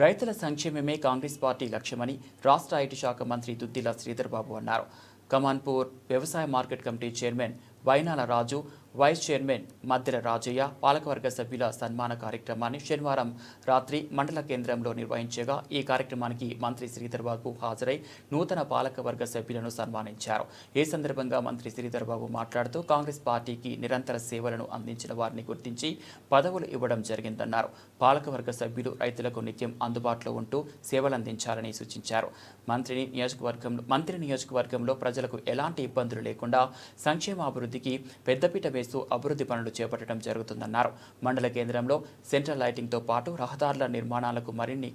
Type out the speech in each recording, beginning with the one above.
రైతుల సంక్షేమమే కాంగ్రెస్ పార్టీ లక్ష్యమని రాష్ట్ర ఐటీ శాఖ మంత్రి దుద్దిల శ్రీధర్ బాబు అన్నారు. కమాన్పూర్ వ్యవసాయ మార్కెట్ కమిటీ చైర్మన్ వైనాల రాజు, వైస్ చైర్మన్ మద్దెల రాజయ్య పాలకవర్గ సభ్యుల సన్మాన కార్యక్రమాన్ని శనివారం రాత్రి మండల కేంద్రంలో నిర్వహించగా ఈ కార్యక్రమానికి మంత్రి శ్రీధర్ బాబు హాజరై నూతన పాలకవర్గ సభ్యులను సన్మానించారు. ఈ సందర్భంగా మంత్రి శ్రీధర్ బాబు మాట్లాడుతూ కాంగ్రెస్ పార్టీకి నిరంతర సేవలను అందించిన వారిని గుర్తించి పదవులు ఇవ్వడం జరిగిందన్నారు. పాలకవర్గ సభ్యులు రైతులకు నిత్యం అందుబాటులో ఉంటూ సేవలందించాలని సూచించారు. మంత్రి నియోజకవర్గంలో ప్రజలకు ఎలాంటి ఇబ్బందులు లేకుండా సంక్షేమాభివృద్ధికి పెద్దపీట వేస్తూ అభివృద్ధి పనులు చేపట్టడం జరుగుతుందన్నారు. మండల కేంద్రంలో సెంట్రల్ లైటింగ్తో పాటు రహదారుల నిర్మాణాలకు మరిన్ని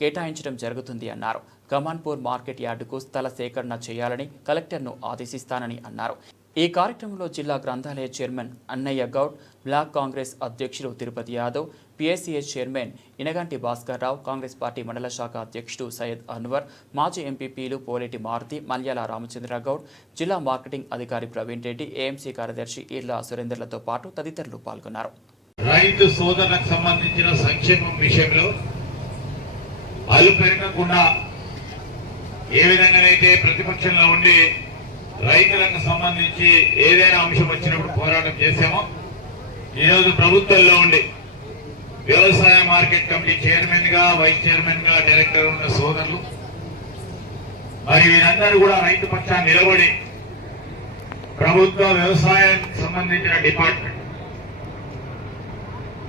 కేటాయించడం జరుగుతుంది అన్నారు. కమాన్పూర్ మార్కెట్ యార్డుకు స్థల సేకరణ చేయాలని కలెక్టర్ను ఆదేశిస్తానని అన్నారు. ఈ కార్యక్రమంలో జిల్లా గ్రంథాలయ చైర్మన్ అన్నయ్య గౌడ్, బ్లాక్ కాంగ్రెస్ అధ్యక్షులు Tirupati Yadav, PSCS chairman Inaganti Bhaskar Rao, Congress party మండల శాఖ అధ్యక్షుడు సయ్యద్ అన్వర్, మాజీ ఎంపీపీలు పోలేటి మారుతి, మల్యాల రామచంద్ర గౌడ్, జిల్లా మార్కెటింగ్ అధికారి ప్రవీణ్ రెడ్డి, ఏఎంసీ కార్యదర్శి ఈర్ల సురేందర్లతో పాటు తదితరులు పాల్గొన్నారు. రైతు సోదరులకు సంబంధించిన సంక్షేమం విషయంలో అలు పెరగకుండా ఏ విధంగానైతే ప్రతిపక్షంలో ఉండి రైతులకు సంబంధించి ఏదైనా అంశం వచ్చినప్పుడు పోరాటం చేశామో, ఈరోజు ప్రభుత్వంలో ఉండి వ్యవసాయ మార్కెట్ కమిటీ చైర్మన్ గా, వైస్ చైర్మన్ గా, డైరెక్టర్ ఉన్న సోదరులు మరి వీరందరూ కూడా రైతు పక్షాన్ని నిలబడి ప్రభుత్వ వ్యవసాయానికి సంబంధించిన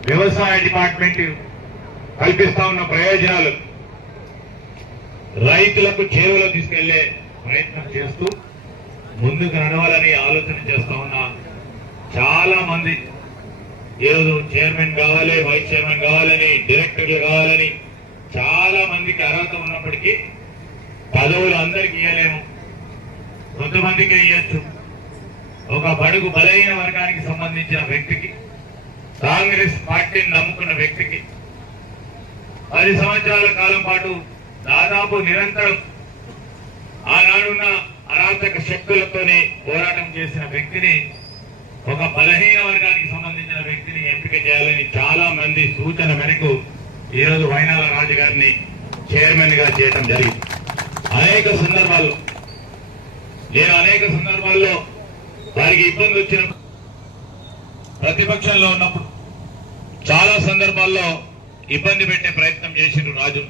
వ్యవసాయ డిపార్ట్మెంట్ కల్పిస్తా ఉన్న ప్రయోజనాలు రైతులకు చేరువలో తీసుకెళ్లే ప్రయత్నం చేస్తూ ముందుకు నడవాలని ఆలోచన చేస్తా ఉన్న చాలా మంది ఈరోజు చైర్మన్ కావాలి, వైస్ చైర్మన్ కావాలని, డైరెక్టర్లు కావాలని చాలా మందికి అర్హత ఉన్నప్పటికీ పదవులు అందరికి ఇవ్వలేము, కొంతమందికి ఇవ్వచ్చు. ఒక బడుగు బలహీన వర్గానికి సంబంధించిన వ్యక్తికి, కాంగ్రెస్ పార్టీని నమ్ముకున్న వ్యక్తికి 10 సంవత్సరాల కాలం పాటు దాదాపు నిరంతరం ఆనాడున్న అరాచక శక్తులతోనే పోరాటం చేసిన వ్యక్తిని, ఒక బలహీన వర్గానికి సంబంధించిన వ్యక్తిని ఎంపిక చేయాలని చాలా మంది సూచన మేరకు ఈరోజు వైనాల రాజు గారిని చైర్మన్ గా చేయడం జరిగింది. అనేక సందర్భాల్లో వారికి ఇబ్బంది వచ్చిన ప్రతిపక్షంలో ఉన్నప్పుడు చాలా సందర్భాల్లో ఇబ్బంది పెట్టే ప్రయత్నం చేసిండ్రు రాజు.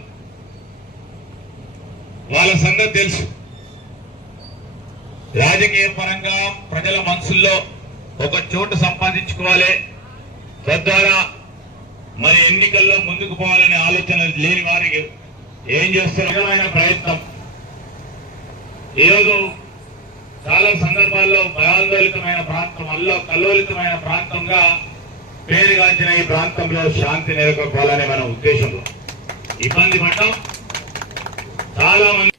వాళ్ళ సంగతి తెలుసు. రాజకీయ పరంగా ప్రజల మనసుల్లో ఒక చోటు సంపాదించుకోవాలి, తద్వారా మరి ఎన్నికల్లో ముందుకు పోవాలనే ఆలోచన లేని వారికి ఏం చేస్తున్న ప్రయత్నం ఈరోజు చాలా సందర్భాల్లో భయాందోళితమైన ప్రాంతం, కల్లోలితమైన ప్రాంతంగా పేరుగాంచిన ఈ ప్రాంతంలో శాంతి నెలకొల్పాలనే మన ఉద్దేశంలో ఇబ్బంది పడ్డాం. చాలా మంది